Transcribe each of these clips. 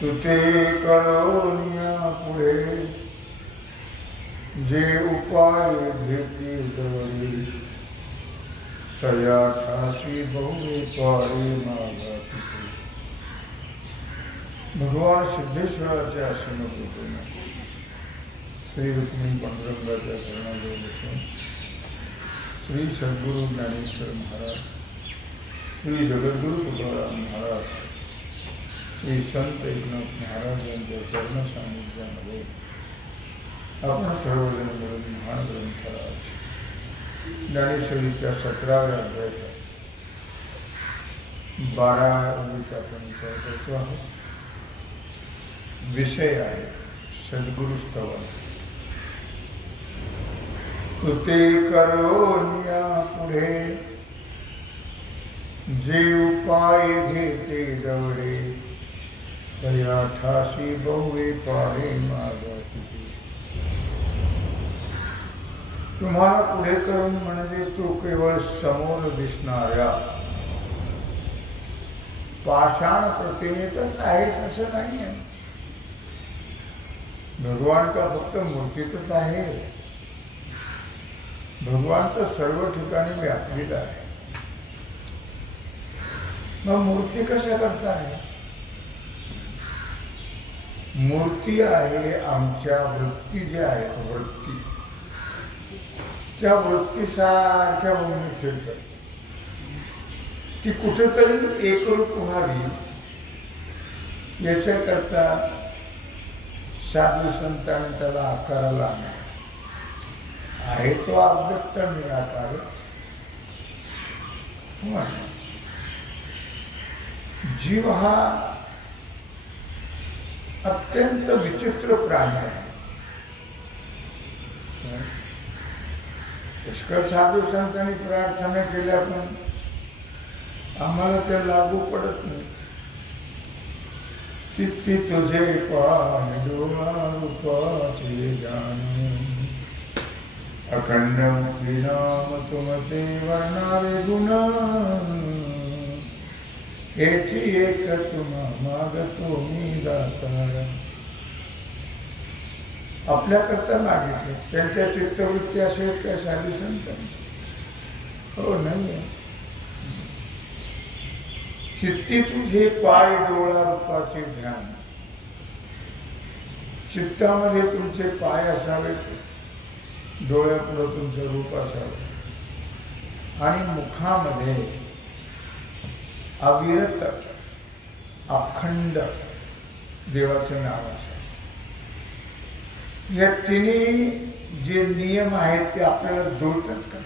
तुते करोनिया पुढे जे उपाय घेती दवरी तया ठासी बहु पाळे मागा तुते. भगवान सिद्धेश्वराच्या आश्रमात होते ना, श्री रुक्मिणी पांडुरंगाच्या शरणाजवळ बसून श्री सद्गुरु ज्ञानेश्वर महाराज, श्री जगद्गुरु तुकाराम महाराज, श्री संत एकनाथ महाराज यांच्या चरण सानिध्यामध्ये आपण सर्वजण मिळून महान ग्रंथराज ज्ञानेश्वरीच्या 17व्या अध्यायाचा 12 ओळीचा आपण विचार करतो आहोत. विषय आहे सद्गुरु स्तवन. तुते करोनिया पुढे जे उपाय घेते दवरे तया ठासी बहुवे पाळे मागाची. तुम्हाला पुढे करून म्हणजे तो केवळ समोर दिसणाऱ्या पाषाण प्रतिमेतच आहेच असं नाही आहे. भगवान का फक्त मूर्तीतच आहे. भगवान तर सर्व ठिकाणी व्यापलेला आहे. मग मूर्ती कशा करता आहे? मूर्ती आहे आमच्या वृत्ती ज्या आहेत, वृत्ती त्या वृत्तीसारख्या म्हणून फिरतात. ती कुठेतरी एकरूप व्हावी याच्याकरता साधू संतांनी त्याला आकाराला आणला आहे. तो अव्यक्त निराकारच. जीव हा अत्यंत विचित्र प्राणी आहे. पुष्कळ साधू संतांनी प्रार्थना केल्या पण आम्हाला त्या लागू पडत नाही. चित्ती तुझे पाय डोळा रूपाचे जाणे, अखंड मुखी नाम तुमचे वर्णावे गुण, हेची एक तुम्हा मागतो मी दातार. आपल्याकरता मागितले. त्यांच्या चित्तवृत्ती असेल काय साधू संतांची? हो नाही. चित्ती तुझे पाय डोळा रूपाचे ध्यान. चित्तामध्ये तुमचे पाय असावेत, डोळ्यापुढे तुमचं रूप असावे आणि मुखामध्ये अविरत अखंड देवाचे नाव असावे. या तिन्ही जे नियम आहेत ते आपल्याला जुळतात का?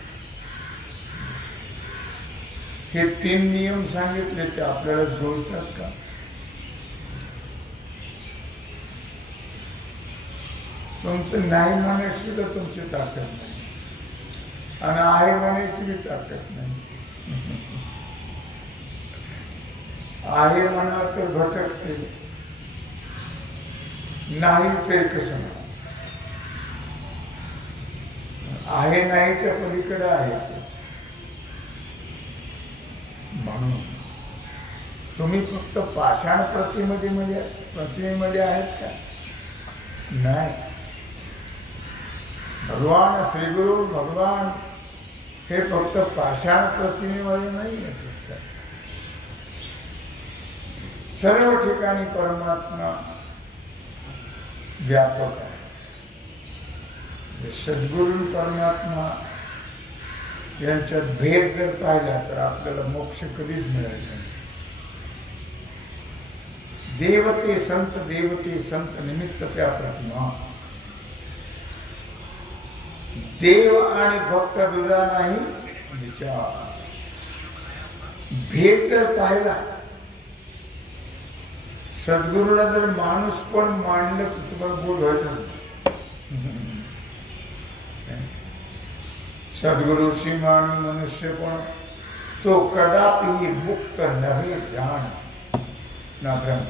हे 3 नियम सांगितले ते आपल्याला जुळतात का? तुमचं नाही म्हणायची सुद्धा तुमची ताकद नाही आणि आहे म्हणायची बी ताकद नाही. आहे म्हणा तर भटकते, नाही ते कसं म्हणा. आहे नाहीच्या पलीकडे आहे. म्हणून तुम्ही फक्त पाषाण प्रतिमेमध्ये आहेत का? नाही. भगवान श्रीगुरु भगवान हे फक्त पाषाण प्रतिमेमध्ये नाही आहे. सर्व ठिकाणी परमात्मा व्यापक आहे. सद्गुरु परमात्मा यांच्यात भेद जर पाहिला तर आपल्याला मोक्ष कधीच मिळायचा नाही. देवते संत निमित्त त्या प्रतिमा. देव आणि भक्त दुजा नाही विचार. भेद जर पाहिला, सद्गुरूला जर माणूस पण मांडलं तर तुम्हाला बोध व्हायचं. सद्गुरु सीमानी मनुष्य पण तो कदापि मुक्त नव्हे जाण. नाथराम,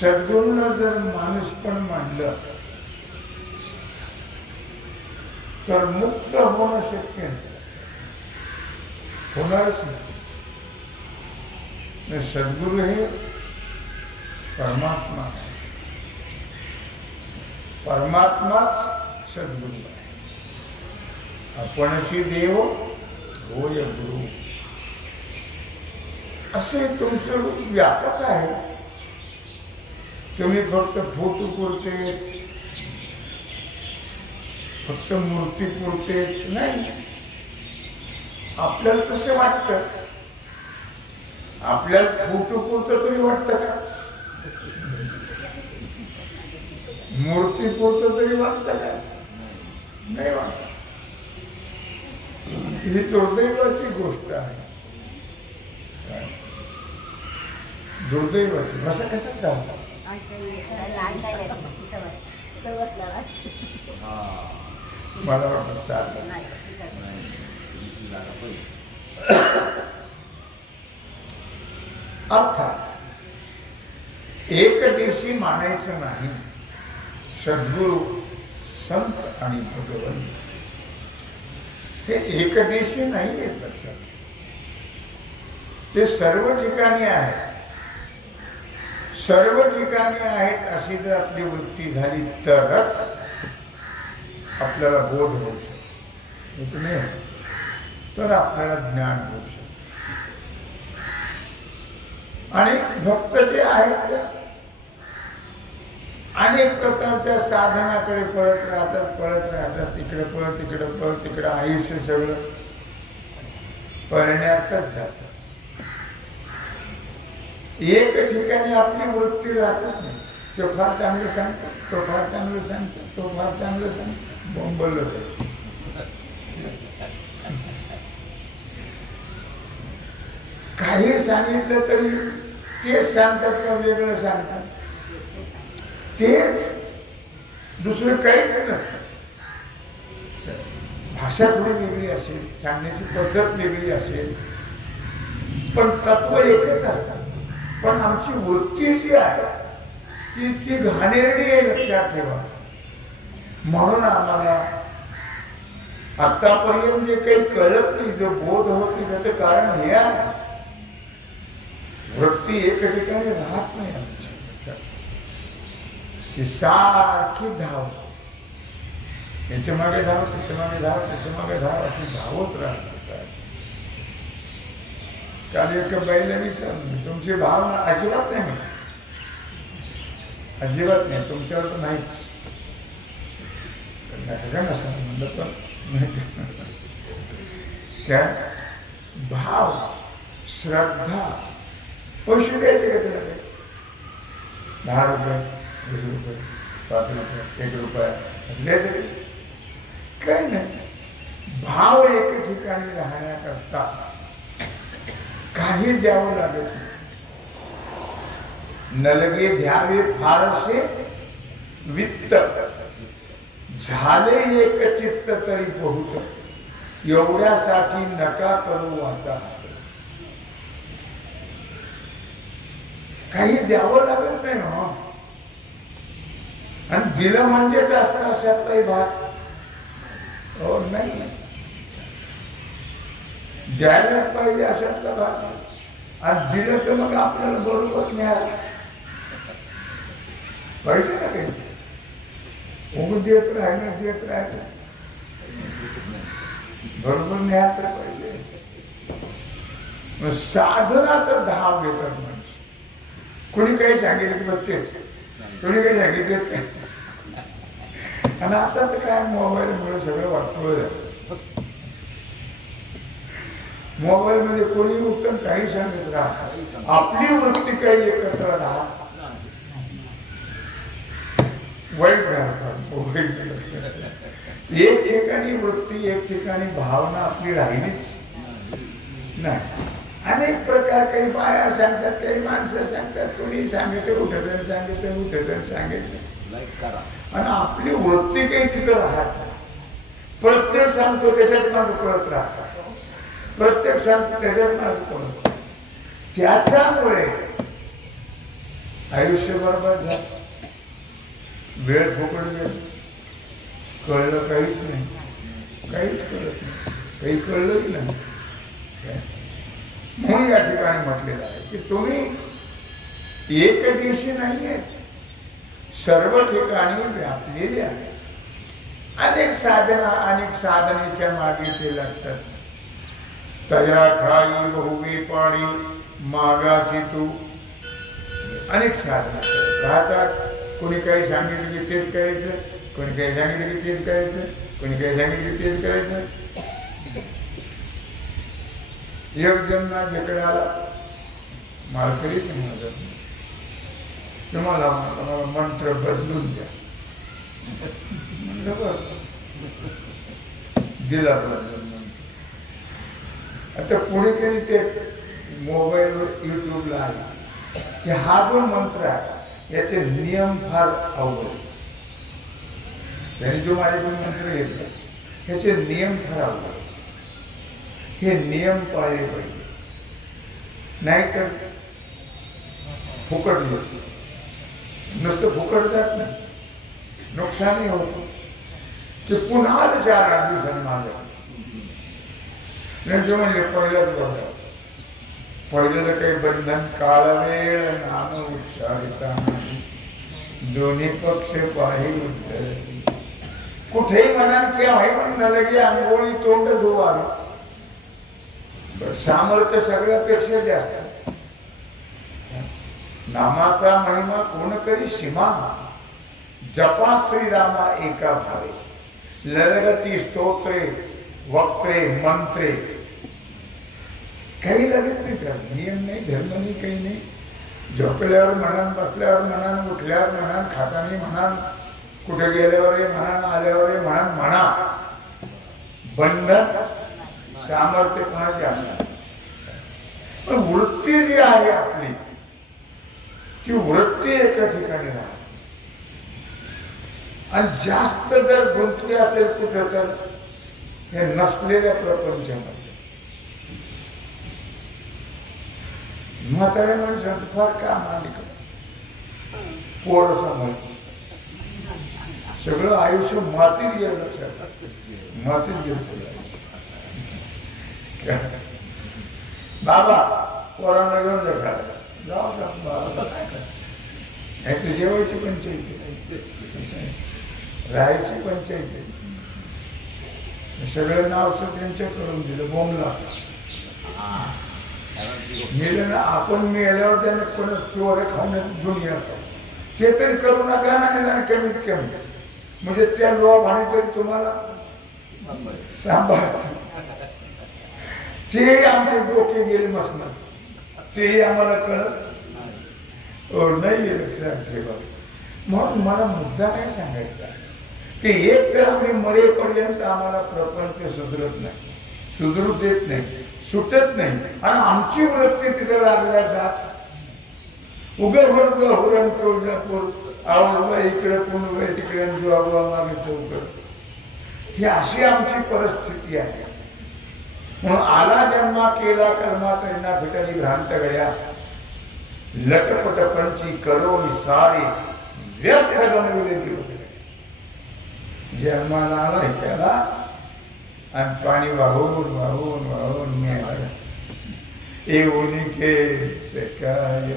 सद्गुरूला जर माणूस पण मांडलं तर मुक्त होणं शक्य नाही, होणारच नाही. सद्गुरु हे परमात्मा आहे, परमात्माच सद्गुरु आहे. आपणची देव होय गुरु. असे तुमचं रूप व्यापक आहे. तुम्ही फक्त फोटो पुरतेच, फक्त मूर्ती पुरतेच नाही. आपल्याला तसं वाटतं. आपल्याला फोटो पुरतं तरी वाटतं का? मूर्ती पुरतं तरी वाटतं का? नाही वाटत. ही दुर्दैवाची गोष्ट आहे. दुर्दैवाची. बसा कसं चालतं? मला वाटत चाललं. अर्थात एकदेशी मानायचं नाही. सद्गुरु, संत आणि भगवंत हे एकदेशी नाही आहेत. लक्षात, ते सर्व ठिकाणी आहेत. सर्व ठिकाणी आहेत अशी जर आपली वृत्ती झाली तरच आपल्याला बोध होऊ शकतो. नाही तर आपल्याला ज्ञान होऊ शकतं. आणि भक्त जे आहेत त्या अनेक प्रकारच्या साधनाकडे पळत राहतात. इकडे पळत तिकडे आयुष्य सगळं पळण्यातच जात. एक ठिकाणी आपली वृत्ती राहतच नाही. तो फार चांगलं सांगतो, तो फार चांगलं सांगतो, तो फार चांगलं सांगतो. बोंबललं जाईल. काही सांगितलं तरी तेच सांगतात का वेगळं सांगतात? तेच, दुसरं काहीच नसतं. भाषा थोडी वेगळी असेल, सांगण्याची पद्धत वेगळी असेल, पण तत्व एकच असतात. पण आमची वृत्ती जी आहे ती इतकी घाणेरडी आहे, लक्षात ठेवा. म्हणून आम्हाला आतापर्यंत जे काही कळत नाही, जो बोध होत नाही, त्याचं कारण हे आहे, वृत्ती एक ठिकाणी राहत नाही आमची. ही सारखी धाव, याच्या मागे धाव, त्याच्या मागे धाव, त्याच्या मागे धाव, अशी धावत राहत. काल एका बाईला विचारलं, तुमची भावना अजिबात नाही, मी अजिबात नाही, तुमच्यावर तर नाहीच. नसं म्हणलं, पण काय भाव, श्रद्धा, पैसे द्यायचे का त्याला? 10 रुपये, 20 रुपये, 5 रुपये, 1 रुपया असं द्यायचं काही नाही. भाव एक ठिकाणी राहण्याकरता काही द्यावं लागत नाही. नलगे द्यावे फारसे वित्त, झाले एक चित्त तरी बहुत, एवढ्यासाठी नका करू आता. काही द्यावं लागत नाही ना. आणि दिलं म्हणजेच असतं अशातलाही भाग हो नाही, द्यायलाच पाहिजे अशातला भाग. आणि दिलं तर मग आपल्याला बरोबर मिळालं पाहिजे ना. काही उग देत राहिलं बरोबर न्याय तर पाहिजे. मग साधनाचा धाव घेतात माणसं. कोणी काही सांगितलं की बस तेच, कोणी काही सांगितलंच काय. आणि आताच काय मोबाईलमुळे सगळं वाटतं. मोबाईल मध्ये कोणी उत्तम काही सांगत राहत, आपली वृत्ती काही एकत्र राहत वाईट राहतात. एक ठिकाणी वृत्ती, एक ठिकाणी भावना आपली राहिलीच नाही. अनेक प्रकार, काही बाया सांगतात, काही माणसं सांगतात, कोणी सांगितलं उठत सांगितलं उठत सांगितलं, आणि आपली वृत्ती काही तिथं राहत नाही. प्रत्येक सांगतो त्याच्यात मार्ग कळत राहतात, प्रत्येक सांगतो त्याच्यात मार्ग कळत. त्याच्यामुळे आयुष्य बरोबर झालं, वेळ फुकट गेला, कळलं काहीच नाही, काहीच कळत नाही, काही कळलं की नाही. म्हणून या ठिकाणी म्हटलेलं आहे की तुम्ही एक दिवशी नाहीये, सर्व ठिकाणी व्यापलेले आहे. अनेक साधनेच्या मागे ते लागतात. तया ठाई बहुवे पाणी मागाची तू, अनेक साधना राहतात. कोणी काही सांगितलं की तेच करायचं, कोणी काही सांगितलं की तेच करायचं, कोणी काही सांगितलं की तेच करायचं. एक जण ना जिकडे आला, मालकरी समजत तुम्हाला मंत्र बदलून द्या, म्हणलं बरं, दिला बदलून मंत्र. आता पुढे त्यांनी ते मोबाईलवर युट्यूबला आले की हा जो मंत्र आहे याचे नियम फार अवघड. त्यांनी जो माझ्याकडून मंत्र घेतला ह्याचे नियम फार अवघड, हे नियम पाळले पाहिजे, नाहीतर फुकट येतो. नुसतं फुकट जात नाही, नुकसानही होतं. ते पुन्हा 4-8 दिवसांनी माझ्या नाही म्हणले पहिल्याच बघा, पहिलेलं काही बंधन काळ वेळ नाम उच्चारिता दोन्ही पक्ष पाही उत्तर. कुठेही म्हणा केव्हाही म्हणणं लगे आंघोळी तोंड धुवावी, सामर्थ्य सगळ्यापेक्षा जास्त. नामाचा महिमा कोण करी सीमा, जपा श्रीरामा एका भावे. ललगती स्तोत्रे वक्त्रे मंत्रे, काही लगत नाही, तर नियम नाही, धर्म नाही, काही नाही. झोपल्यावर म्हणान, बसल्यावर म्हणान, उठल्यावर म्हणान, खाताना म्हणान, कुठे गेल्यावर म्हणान, आल्यावर म्हणा. बंधन सामर्थ्य कोणाचे असणार, पण वृत्ती जी आहे आपली ती वृत्ती एका ठिकाणी राहते. आणि जास्त जर गुंतली असेल कुठे तर हे नसलेल्या प्रपंचामध्ये. म्हाताऱ्या माणसात फार काम आली का पोर सांभाळ, सगळं आयुष्य मातीत गेलं, लक्षात मातीत गेलं सगळं. बाबा पोरांना घेऊन जा खायला, जाऊ का बाबा, काय करा, तर जेवायची पंचायती, राहायची पंचायती. सगळं नावचं त्यांच्या करून दिलं. बोंबला मेलं ना, आपण मेल्यावर त्याने कोणा चोर खाण्याची दुनिया ते तरी करू नका ना, निदान कमीत कमी म्हणजे त्या लोभाने तरी तुम्हाला सांभाळत. ते आमचे डोके गेले मसनात, तेही आम्हाला कळत नाही. लक्षात ठेवा. म्हणून मला मुद्दा काय सांगायचा की एक तर आम्ही मरेपर्यंत आम्हाला प्रपंच सुधरत नाही, सुधरू देत नाही, सुटत नाही. आणि आमची वृत्ती तिथे लागल्या जात उगहुरण तुळजापूर आवाज इकडे पुण तिकडे मागे चौकड, ही अशी आमची परिस्थिती आहे. म्हणून आला जन्मा केला कर्मा तैना फिटली भ्रांत गया, लटपट पंची करोनी सारे व्यर्थ गमविले दिवस. जन्माला आला ह्याला आणि पाणी वाहून वाहून वाहून मेला. येऊन केले काय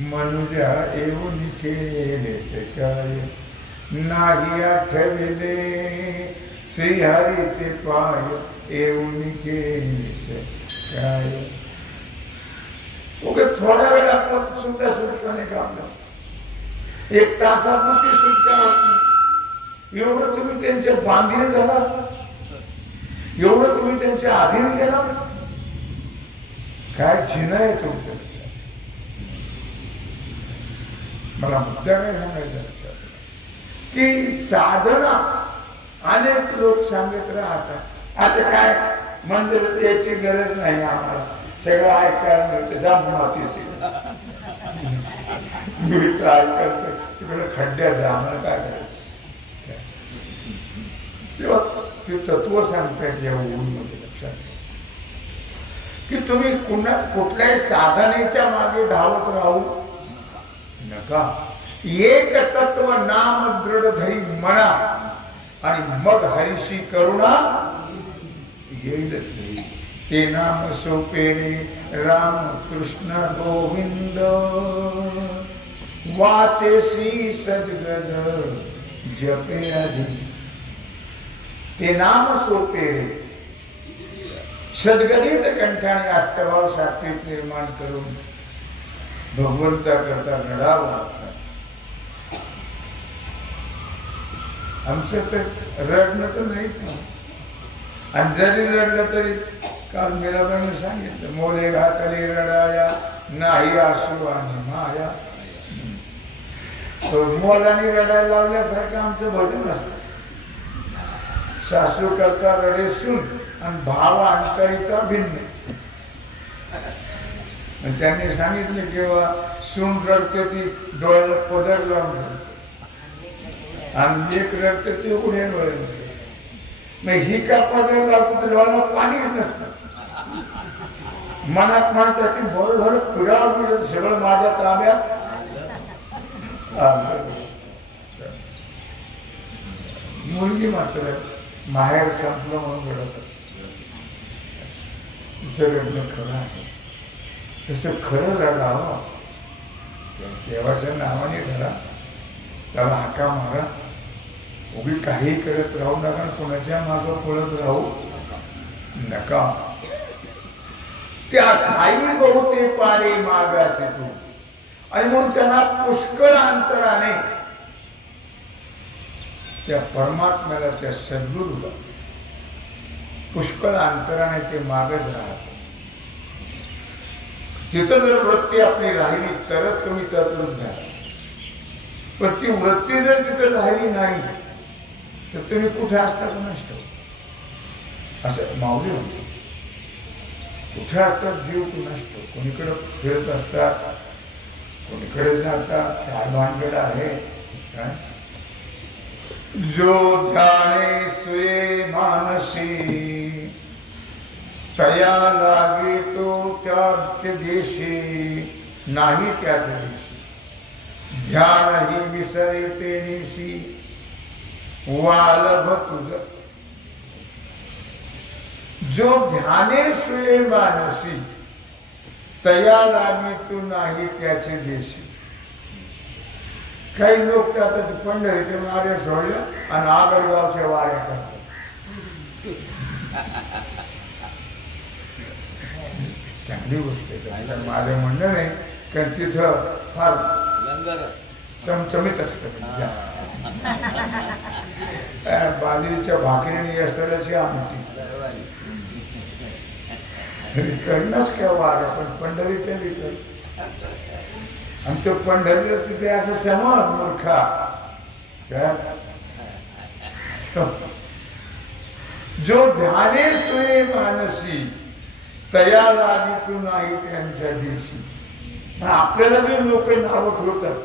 मनुजा, येऊन केले काय नाही आठविले श्रीहरीचे पाय, येऊन केले काय. थोड्या वेळ आपला सुद्धा सुटका नाही का, आपला 1 तासापुरती सुटका होत नाही. एवढं तुम्ही त्यांच्या बांधील झाला, एवढं तुम्ही त्यांच्या अधीन गेला. काय चिन्ह आहे तुमचं? मला मुद्दा काय सांगायचा लक्षात की साधना अनेक लोक सांगत राहतात. आता काय मंदिरात याची गरज नाही आम्हाला, सगळं ऐकायला मिळतं, जा माती येते ऐकायचं तिकडे खड्ड्यात जा, आम्हाला काय करायचं. तेव्हा ते तत्व सांगतात या मध्ये लक्षात की तुम्ही कुठल्याही साधनेच्या मागे धावत राहू नका. एक तत्व नाम दृढ धरी म्हणा आणि मग हरीशी करुणा येईल. ते नाम सोपे रे राम कृष्ण गोविंद, वाचेसी सद्गद जपे अधि. ते नाम सोपे रे, सद्गदित कंठाने अष्टभाव सात्विक निर्माण करून भगवंता करता रडावं. आमचं तर रडणं तर नाहीच ना. आणि जरी रडलं तरी काल मीराबाईने सांगितलं, मोले घातले रडाया नाही आसू आणि माया. मोलाने रडायला लावल्यासारखं आमचं भजन असतं. सासू करता रडे सून आणि भाव अंतरीचा भिन्न. त्यांनी सांगितलं किंवा सून रडते ती डोळ्याला पदर लावून रडते आणि एक रडते ती उडे डोळे. मग ही का पदर लावतो तर डोळ्याला पाणीच नसतं. मनात म्हणत असेल बरं झालं पिढा पिढ सगळं माझ्या ताब्यात. मुलगी मात्र बाहेर संपलं म्हणून रडत असते. तिचं रडणं खरं आहे. तसं खरं रडावं, देवाच्या नावाने रडा, त्याला हाका मारा. उभी काही करत राहू नका, कोणाच्या मागं पळत राहू नका. त्या खाई बहुते पारे मागाचे तू. आणि म्हणून त्यांना पुष्कळ अंतराने त्या परमात्म्याला, त्या सद्गुरूला पुष्कळ अंतराने ते मागच राहत. तिथं जर वृत्ती आपली राहिली तरच तुम्ही तत्रूप झाला. पण ती वृत्ती जर तिथं राहिली नाही तर तुम्ही कुठे असता कोणाच ठेव. असं माऊली म्हणतो, कुठे असतात जीव कुणाच ठेव. कोणीकडे फिरत असतात, कोणीकडे जातात, काय भानगड आहे. जो ध्याने सुये मानसी, तया लागे तो त्याच देशी नाही त्याच देशी. ध्यान ही विसरे ते निशी, वालभ तुझ. जो ध्याने सुये मानसी, तया लागे तो नाही त्याचे देशी. काही लोक आता पंढरीचे वाऱ्या सोडल्या आणि आगडगावच्या वाऱ्या करतात. चांगली गोष्ट आहे, माझं म्हणणं नाही, कारण तिथं फार चमचमीत असतं. बाजरीच्या भाकरीने असल्याची आमटी करणंच काय वार, पण पंढरीच्या विकर. आणि तो पंढरीला तिथे असं समज मूर्खा जो ध्याने तुये मानसी, तया लागी तू नाही त्यांच्या दिवशी. आपल्याला जे लोक नावं ठेवतात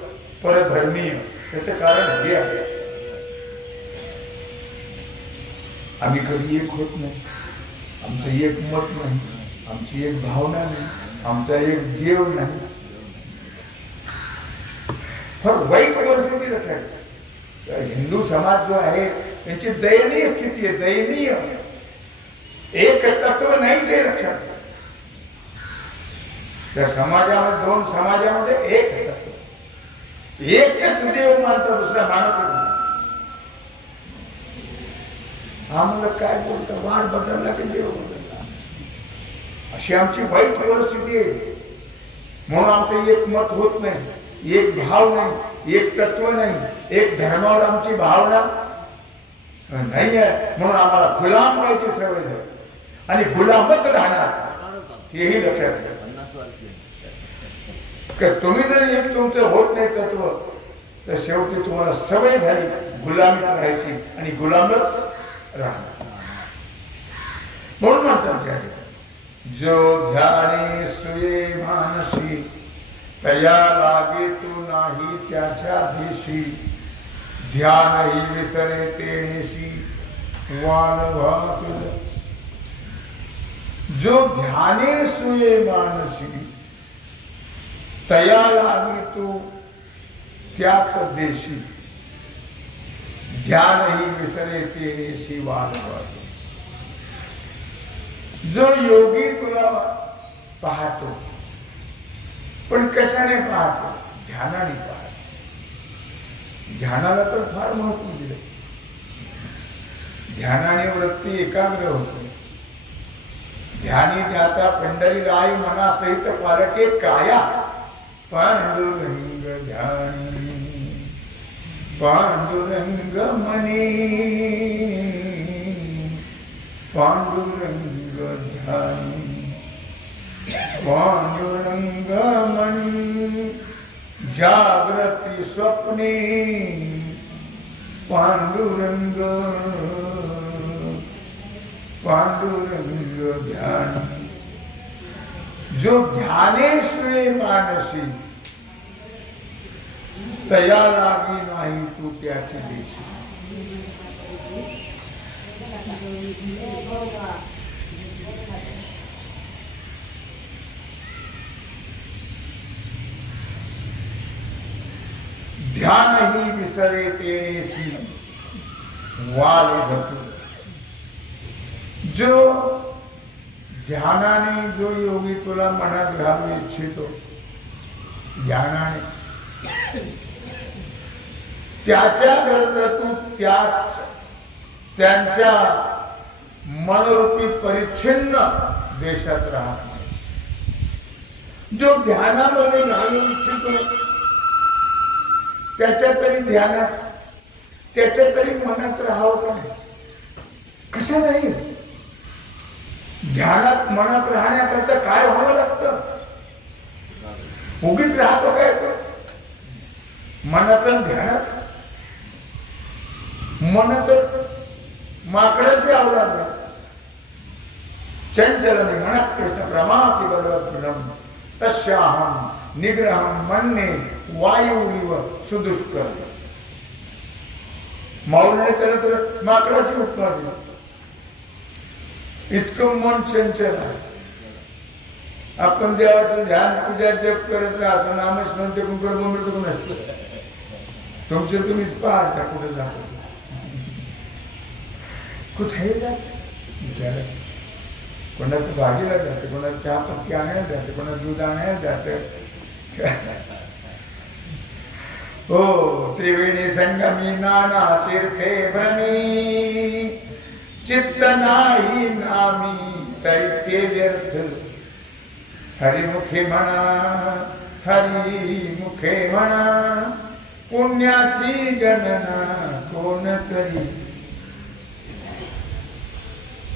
परधर्मीय, त्याचं कारण हे आहे, आम्ही कधी एक होत नाही. आमचं एक मत नाही, आमची एक भावना नाही, आमचा एक देव नाही. फार वाईट परिस्थिती लक्षात. हिंदू समाज जो आहे त्यांची दयनीय स्थिती आहे, दयनीय. एक तत्व नाहीच आहे लक्षात. त्या समाजामध्ये, दोन समाजामध्ये एक तत्व, एकच देव मानता, दुसरा मानतच नाही. आम्हाला काय बोलतं, वार बदलला की देव बदलला, अशी आमची वाईट परिस्थिती आहे. म्हणून आमचं एक मत होत नाही, एक भाव नाही, एक तत्व नाही, एक धर्मावर आमची भावना नाही आहे. म्हणून आम्हाला गुलाम व्हायची सवय झाली आणि गुलामच राहणार. हेही लक्षात घ्या. 50 वर्ष तुम्ही जर एक तुमचं होत नाही तत्व तर शेवटी तुम्हाला सवय झाली गुलामीत राहायची आणि गुलामच राहणार. म्हणून म्हणतात जो ध्याने सुये मानसी तया लागे तू नाही त्याच्या देशी ध्यान ही विसरे तेणेशी वाल तुझ. जो ध्याने सुये मानसी तया लागे तू त्याच देशी ध्यान ही विसरे तेणेशी वाल. जो योगी तुला पाहतो पण कशाने पाहतो? ध्यानाने पाहतो. ध्यानाला तर फार महत्व दिले. ध्यानाने वृत्ती एकाग्र होते. ध्यानी ध्याता पंढरी राय मनासहित पालटे काया पांडुरंग ध्यानी पांडुरंग मनी पांडुरंग ध्यानी पांडुरंग मनी जागृती स्वप्ने पांडुरंग पांडुरंग ध्यानी. जो ध्यानेश्वरे मानसी तया लागी नाही तू त्याची देशी. ध्यान ही विसरे तेणेशी वाल घटू. जो ध्यानाने जो योगी तुला मनात घालू इच्छितो ध्यानाने त्याच्याकरता तू त्याच त्यांच्या मनरूपी परिच्छिन्न देशात राहत नाही. जो ध्यानामध्ये घालू इच्छितो त्याच्या तरी ध्यानात त्याच्या तरी मनात राहावं का नाही? कशा राहील? ध्यानात मनात राहण्याकरता काय व्हावं लागतं? उगीच राहतो काय तो मनात ध्यानात? मन तर माकडाची अवलाद आहे. चंचलने मनात कृष्ण प्रमाची बलवत्तम तस्याहम निग्रहम मन्ने वायुरिव सुदुष्कर. माऊलीने त्याला तर माकडाची उपमा दिली. इतकं मन चंचल आहे. आपण देवाचं ध्यान पूजा जप करत राहतो नामस्मरण ते कुंकड बोंबड करून असतो. तुमचे तुम्हीच पाहता कुठे जातो कुठेही जात. कोणाचं भाजीला जातं कोणाचं चहा पत्ती आणायला जातं कोणाचं दूध आणायला जातं. हो त्रिवेणी संगमी नाना तीर्थे भ्रमी चित्त नाही नामी तरी ते व्यर्थ. हरिमुखे म्हणा हरिमुखे म्हणा पुण्याची गणना कोण करी.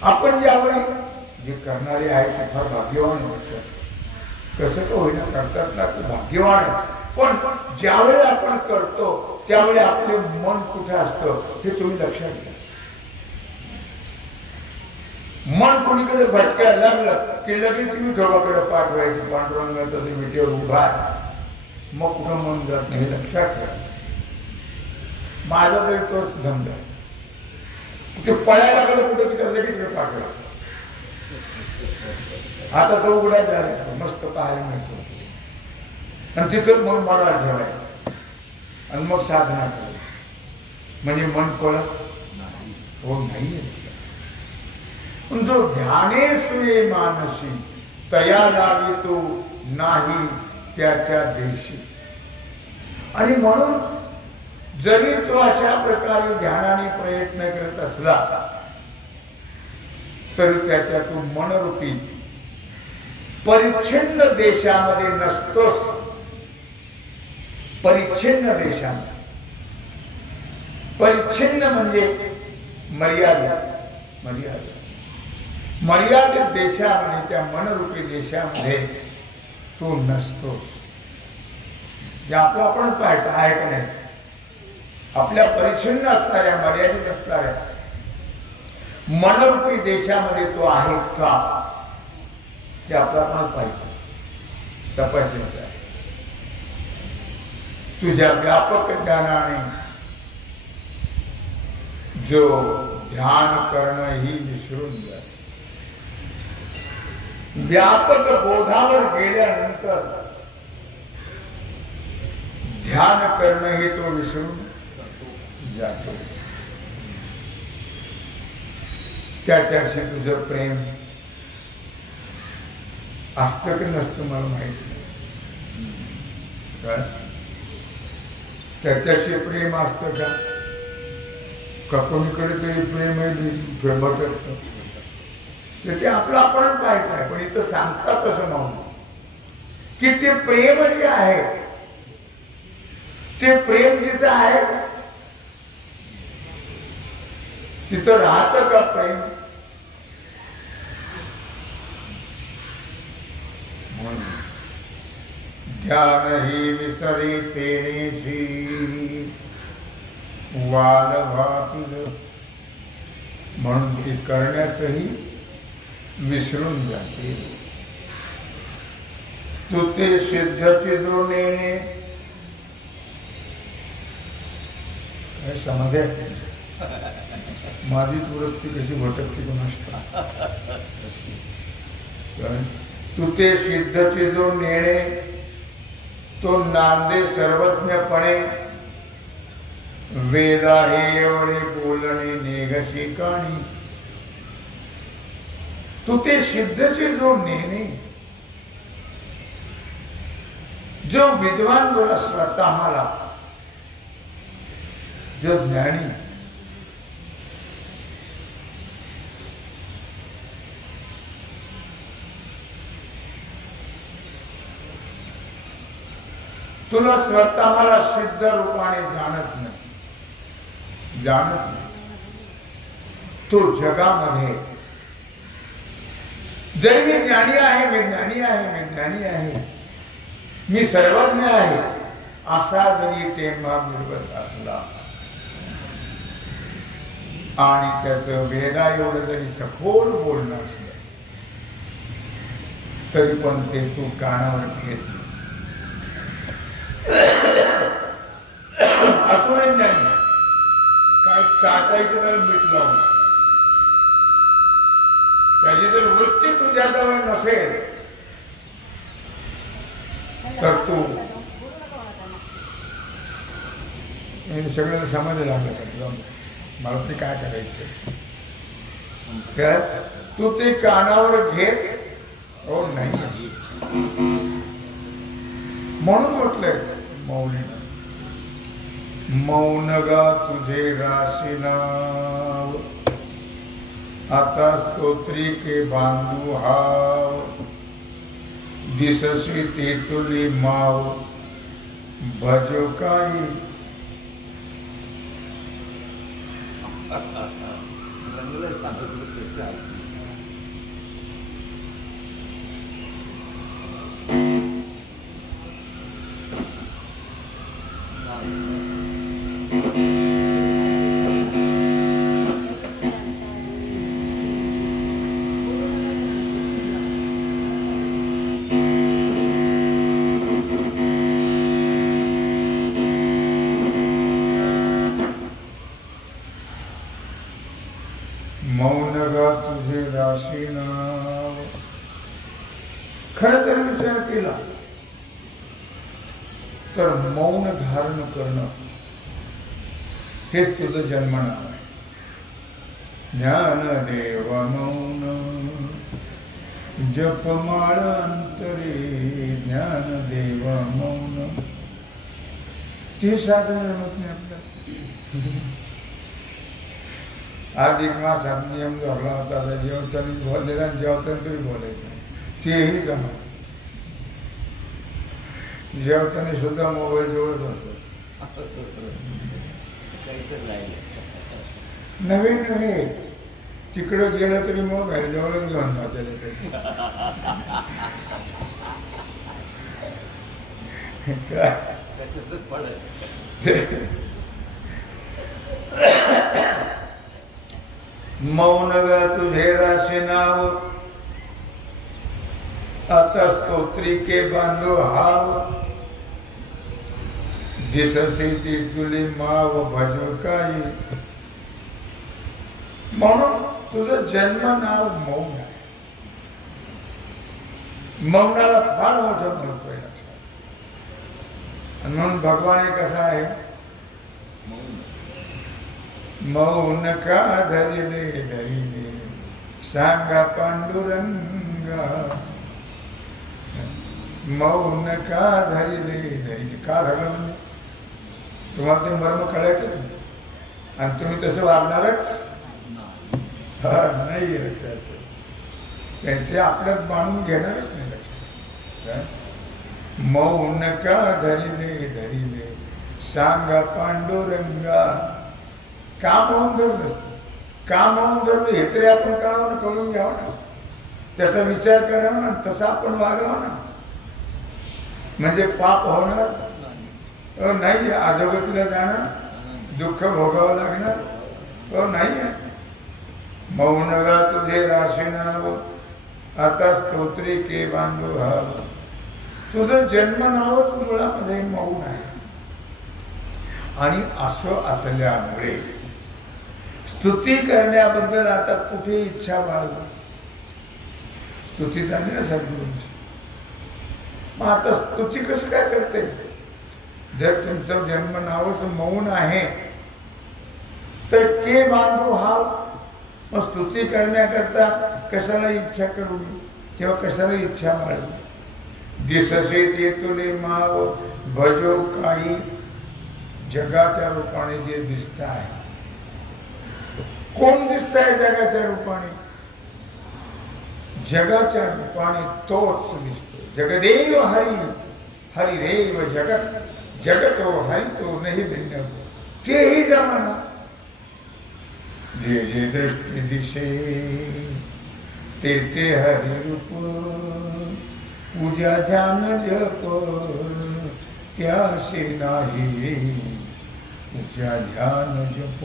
आपण ज्यावेळी जे करणारे आहेत ते फार भाग्यवान होतात. कसं का होईना करतात ना ते भाग्यवान आहे. पण ज्यावेळी आपण करतो त्यावेळी आपले मन कुठे असतं हे तुम्ही लक्षात घ्या. मन कोणीकडे भटकायला लागलं की लगेच विठोबाकडे पाठवायची. पांडुरंगाचा ते विटेवर उभा आहे मग कुठं मन जात नाही हे लक्षात ठेवा. माझा तरी तोच धंदा आहे. ते पळायला लागलं कुठं की त्या लगेच पाठवा. आता तो उघड्यात झाला मस्त पाहायला मिळतो आणि तिथं मग मला ठेवायचं आणि मग साधना करायची म्हणजे मन पळत हो नाही. पण जो ध्यानेश्वरे मानसी तया लागी तो नाही त्याच्या देशी. आणि म्हणून जरी तो अशा प्रकारे ध्यानाने प्रयत्न करत असला तरी त्याच्या तू मनरूपी परिच्छिन्न देशामध्ये नसतोस. परिच्छिन्न देशामध्ये परिच्छिन्न म्हणजे मर्यादित. मर्यादित मर्यादित देशामध्ये, त्या मनरूपी देशामध्ये तू नसतोस. हे आपलं आपण पाहायचं आहे का नाही. आपल्या परिच्छिन्न असणाऱ्या, मर्यादित असणाऱ्या मनरूपी देशामध्ये तो आहे का, ते आपलं आपणच पाहिजे, तपासायचं आहे. तुझ्या व्यापक ज्ञानाने जो ध्यान करणं ही विसरून जाईल. व्यापक बोधावर गेल्यानंतर ध्यान करणं हे तो विसरून जातो. त्याच्याशी तुझं प्रेम असतं की नसतं मला माहित नाही. त्याच्याशी प्रेम असतं का कोणीकडे तरी प्रेम आहे ते आपलं आपण पाहायचं आहे. पण इथं सांगतात तसं नव्हतं की ते प्रेम जे आहे ते प्रेम जिथं आहे तिथं राहतं का प्रेम. ध्यान ही विसरी तेनेशी वालभा तुझ, म्हणून ती करण्याचंही विसरून जाते. तू ते सिद्धची जो नेणे, काय समाधी आहे त्यांच्या. माझीच वृत्ती कशी भटकती कोण असतात. तू ते सिद्धची जो नेणे, तो नांदे सर्वज्ञपणे, वेदा हे एवढे बोलणे नेगशी काणी. तू ते सिद्धचे जो नेणे, जो विद्वान जो स्वतःला, जो ज्ञानी तुला स्वतःला सिद्ध रूपाने जाणत नाही, तो जगामध्ये जरी मी ज्ञानी आहे, मी ज्ञानी आहे, मी ज्ञानी आहे, मी सर्वज्ञ आहे असा जरी तेव्हा मिळवत असला आणि त्याचं वेदा एवढं जरी सखोल बोलणं असलं तरी पण ते तू कानावर घेत नाही. असूनही ज्ञानी काय चाटायचं तर मीठ लावून, त्याची जर वृत्ती तुझ्याजवळ नसेल तर तू सगळ्याला समज लागलं. मला ते काय करायचं, तू ते कानावर घेत हो नाही. म्हणून म्हटलंय मौलीनं, मौन गा तुझे राशी नाव, आता स्तोत्री के बांधू हाव, दिससी ते तुली माव, भजो काही. खरं जर विचार केला तर मौन धारण करणं हेच तुझं जन्मनाव आहे. ज्ञानदेव मौन जपमाळ अंतरे, ज्ञानदेव मौन. ते साधन जमत नाही आपल्याला. अधिक मासात नियम धरला होता, जेवताना बोलले जेवताना तरी बोलायचं तेही जमत. जेवताना सुद्धा मोबाईल जवळच असतो. नवीन नव्हे, तिकडं गेलं तरी मग बाहेरजवळच घेऊन जाते. मौन ग तुझे राशे नाव आता स्तोत्री के बांधो हाव दिससे ती तुली माव भजो काही. म्हणून तुझं जन्म नाव मौन आहे. मौनाला फार मोठं महत्व आहे लक्षात. म्हणून भगवान कसा आहे, मौन का धरिले धरिले सांगा पांडुरंगा. मौन का धरिले धरिले. का धरलं म्हणजे तुम्हाला ते मर्म कळायचंच नाही आणि तुम्ही तसं वागणारच नाही लक्षात. त्यांचे आपल्यात बांधून घेणारच नाही लक्षात. मौन का धरिले धरिले सांगा पांडुरंगा. का मौन धरलं असतं, का मौन धरलं हे तरी आपण कळावं ना, कळून घ्यावं ना, त्याचा विचार करावा ना, तसा आपण वागावं ना. म्हणजे पाप होणार नाही, अधोगतीला जाणार, दुःख भोगावं लागणार नाही. मौन गा तुझे राशी नाव आता स्तोत्री के बांधो हाव. तुझं जन्म नावच मुळामध्ये मौन आहे. आणि असं असल्यामुळे स्तुती करण्याबद्दल आता कुठे इच्छा बाळगू. स्तुती झाली ना सद्गुरूंची, मग आता स्तुती कसं काय करते. जर तुमचं जन्म नावच मौन आहे तर के बांधू हाव. मग स्तुती करण्याकरता कशाला इच्छा करू किंवा कशाला इच्छा बाळगू. दिससे ते तुले माव भजो काही. जगाच्या रूपाने जे दिसत आहे, कोण दिसत आहे जगाच्या रूपाने. जगाच्या रूपाने तोच दिसतो. जगदेव हरी हरिदेव जगत जगतो हरितो नाही भिन्न. तेही जमाना जे जे दृष्टी दिशे ते ते हरिरूप. पूजा ध्यान जप त्यासे नाही. पूजा ध्यान जप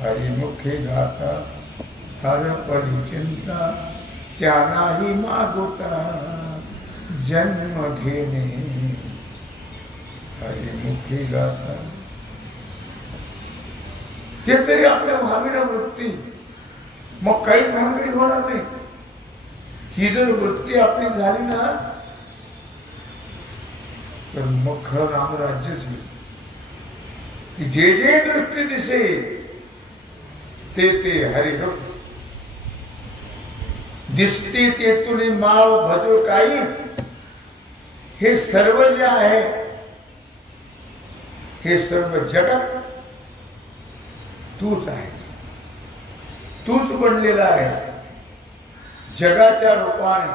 हरिमुखे गाता हर परी चिंता. त्या नाही मागुता जन्म घेणे हरिमुखे गाता. ते तरी आपल्या भावीना वृत्ती. मग काहीच भानगडी होणार नाही. ही जर वृत्ती आपली झाली ना तर मग खरं रामराज्यच होईल. की जे जे दृष्टी दिसे ते ते हरिरूप. दिसते ते तुले माव भजो काही. हे सर्व जे आहे हे सर्व जगत तूच आहेस. तूच बनलेला आहेस. जगाच्या रूपाने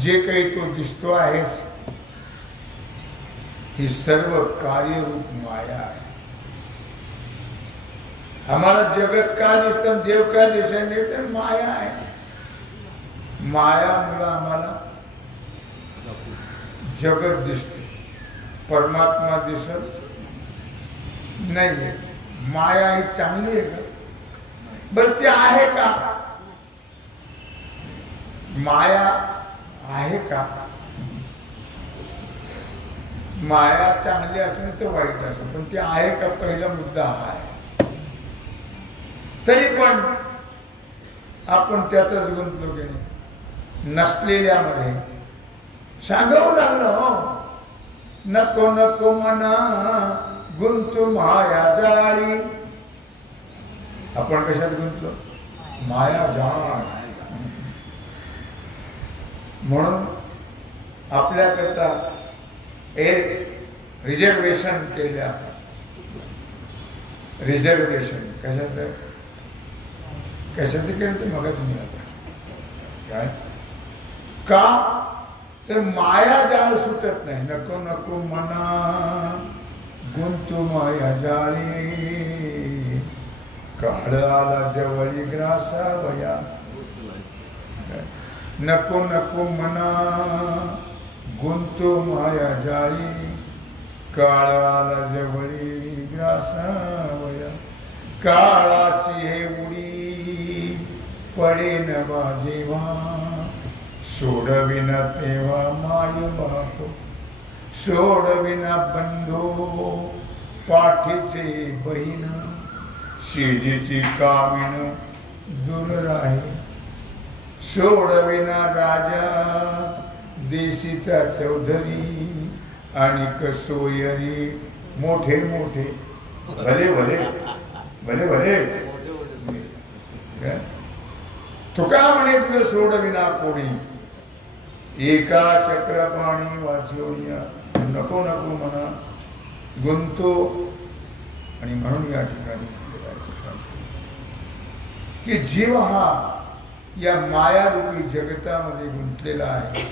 जे काही तो दिसतो आहेस ही सर्व कार्यरूप माया आहे. आम्हाला जगत का दिसतं, देव का दिसत नाही, तर माया आहे. मायामुळे आम्हाला जगत दिसते, परमात्मा दिसत नाही. माया ही चांगली आहे का? बरं ती आहे का? माया आहे का? माया चांगली असणे तर वाईट असं, पण ती आहे का पहिला मुद्दा हा आहे. तरी पण आपण त्यातच गुंतलो गेलो. नसलेल्यामध्ये सांगावं लागलं हो. नको नको मना गुंतू माया जाळी. आपण कशात गुंतलो? माया जाळ. म्हणून आपल्याकरता एक रिझर्वेशन केले. आपण रिझर्वेशन कशाचं कशाचं केलं ते मग तुम्ही काय का तर माया जाळ सुटत नाही. नको नको मना गुंतू माया जाळी. काळ आला जवळी ग्रासावया, नको नको मना गुंतो माया जाळी, काळ आला जवळी ग्रासावया, काळाची हे उडी पडे न जेव्हा, सोडविना तेव्हा माय बाप, सोडविना बंधो पाठीचे बहीण, शेजीची कामीन दूर राही, सोडविना राजा देशीचा चौधरी, आणि कसोयरी मोठे मोठे भले भले भले भले, तुका म्हणे तुला सोडविना कोणी, एका चक्रपाणी वाचवणीया, नको नको म्हणा गुंतो. आणि म्हणून या ठिकाणी की जीव हा या मायारूपी जगतामध्ये गुंतलेला आहे,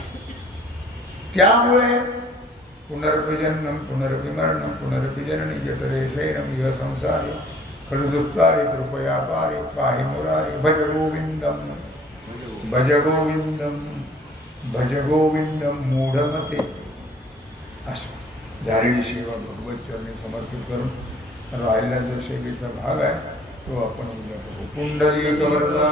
त्यामुळे पुनर्विजनम पुनर्विमरणम पुनर्विजननी जठरे शैरम इह संसारे खलु दुस्तारे कृपया पारे पाहि मुरारे, भज गोविंदम भज गोविंदम भज गोविंदम मूढमते. असं झालेली सेवा भगवत चरणी समर्पित करून राहिलेला जो सेवेचा भाग आहे तो आपण उद्या करू. पुंडलिक वरदा